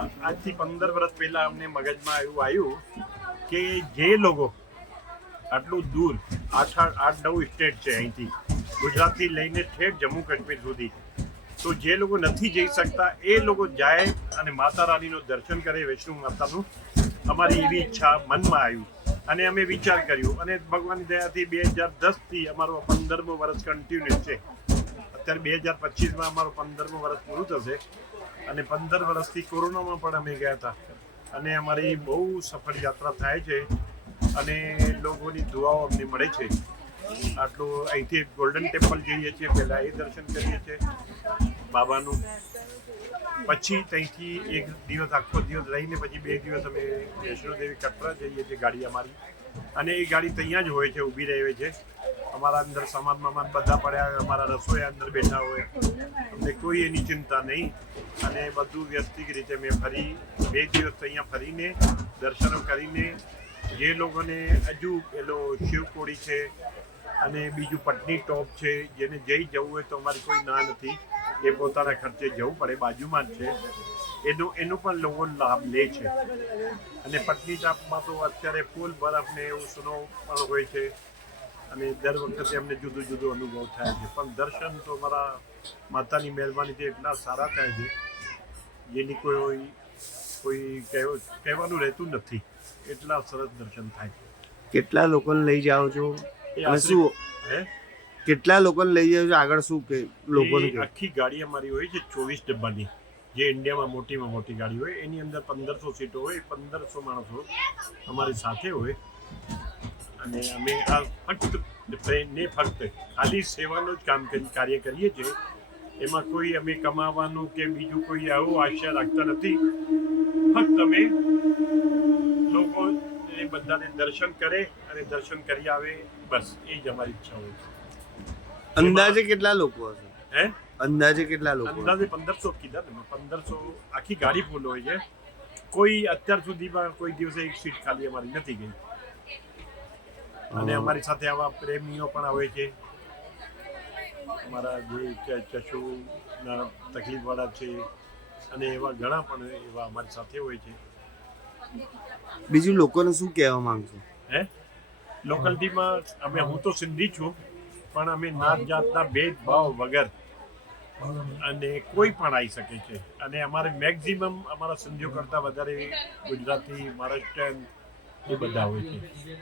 આજથી પંદર વર્ષ પહેલા અમને મગજમાં એવું આવ્યું કે જે લોકો આટલું દૂર, આઠ આઠ નવ સ્ટેટ છે અહીંથી, ગુજરાતથી લઈને ઠેઠ જમ્મુ કાશ્મીર સુધી, તો જે લોકો નથી જઈ શકતા, એ લોકો જાય અને માતા રાણીનું દર્શન કરે વૈષ્ણવ માતાનું. અમારી એવી ઈચ્છા મનમાં આવ્યું અને અમે વિચાર કર્યો અને ભગવાનની દયાથી બે હજાર દસથી અમારો પંદરમો વર્ષ કન્ટિન્યુ છે. અત્યારે બે હજાર પચીસમાં અમારું પંદરમો વર્ષ પૂરું થશે. અને પંદર વર્ષથી કોરોનામાં પણ અમે ગયા હતા. અને અમારી બહુ સફળ યાત્રા થાય છે અને લોકોની દુઆઓ અમને મળે છે. આટલું અહીંથી ગોલ્ડન ટેમ્પલ જઈએ છીએ, પહેલાં એ દર્શન કરીએ છીએ. બાબાનું. પછી ત્યાંથી એક દિવસ, આખો દિવસ રહીને પછી બે દિવસ અમે વૈષ્ણોદેવી કટરા જઈએ છીએ, ગાડી અમારી. અને એ ગાડી ત્યાં જ હોય છે, ઊભી રહે છે. અમારા અંદર સામાન મામાન બધા પડ્યા અમારા રસોઈ અંદર બેઠા હોય. અમને કોઈ એની ચિંતા નહીં. અને બધું વ્યવસ્થિત રીતે મેં ફરી બે દિવસ અહીંયા ફરીને દર્શનો કરીને જે લોકોને હજુ પેલો શિવકોડી છે અને બીજું પટની ટોપ છે, જેને જઈ જવું હોય તો અમારે કોઈ ના નથી. એ પોતાના ખર્ચે જવું પડે, બાજુમાં જ છે. એનો એનો પણ લોકો લાભ લે છે. અને પટની ટોપમાં તો અત્યારે ફૂલ બરફ ને એવું સ્નો પણ હોય છે. અને દર વખતે અમને જુદું જુદું અનુભવ થાય છે. પણ દર્શન તો મારા માતાની મહેરબાનીથી એટલા સારા થાય છે. જેની કોઈ કોઈ કહેવું કહેવાનું રહેતું નથી. એટલા સરસ દર્શન થાય છે. કેટલા લોકોને લઈ જાઓ છો? અને શું? હે? કેટલા લોકોને લઈ જાઓ છો? આગળ શું કે લોકોને આખી ગાડી અમારી હોય છે ચોવીસ ડબ્બાની. જે ઇન્ડિયામાં મોટીમાં મોટી ગાડી હોય એની અંદર પંદરસો સીટો હોય પંદરસો માણસો અમારી સાથે હોય. અને અમે આ ફક્ત ને ફક્ત ખાલી સેવાનું જ કામ કરી કાર્ય કરીએ છીએ. એમાં કોઈ અમે કમાવાનું કે બીજું કોઈ આવું આશા રાખતા નથી. ફક્ત અમે લોકો એ બધાને દર્શન કરે અને દર્શન કરી આવે બસ એ જ અમારી ઈચ્છા હોય છે. અંદાજે કેટલા લોકો હશે? હે? અંદાજે કેટલા લોકો અંદાજે પંદરસો કીધા તમે પંદરસો આખી ગાડી ફૂલ હોય છે. કોઈ અત્યાર સુધીમાં કોઈ દિવસે એક સીટ ખાલી અમારી નથી ગઈ. અને અમારી સાથે આવા પ્રેમીઓ પણ આવે છે. અમારા જે ચશુના તકલીફવાળા છે અને એવા ઘણા પણ એવા અમારી સાથે હોય છે. બીજું લોકોને શું કહેવા માંગશો? હે? લોકલ ટીમમાં અમે હું તો સિંધી છું પણ અમે નાત જાતના ભેદભાવ વગર અને કોઈ પણ આવી શકે છે. અને અમારે મેક્ઝિમમ અમારા સિંધીઓ કરતાં વધારે ગુજરાતી મહારાષ્ટ્રીયન એ બધા હોય છે.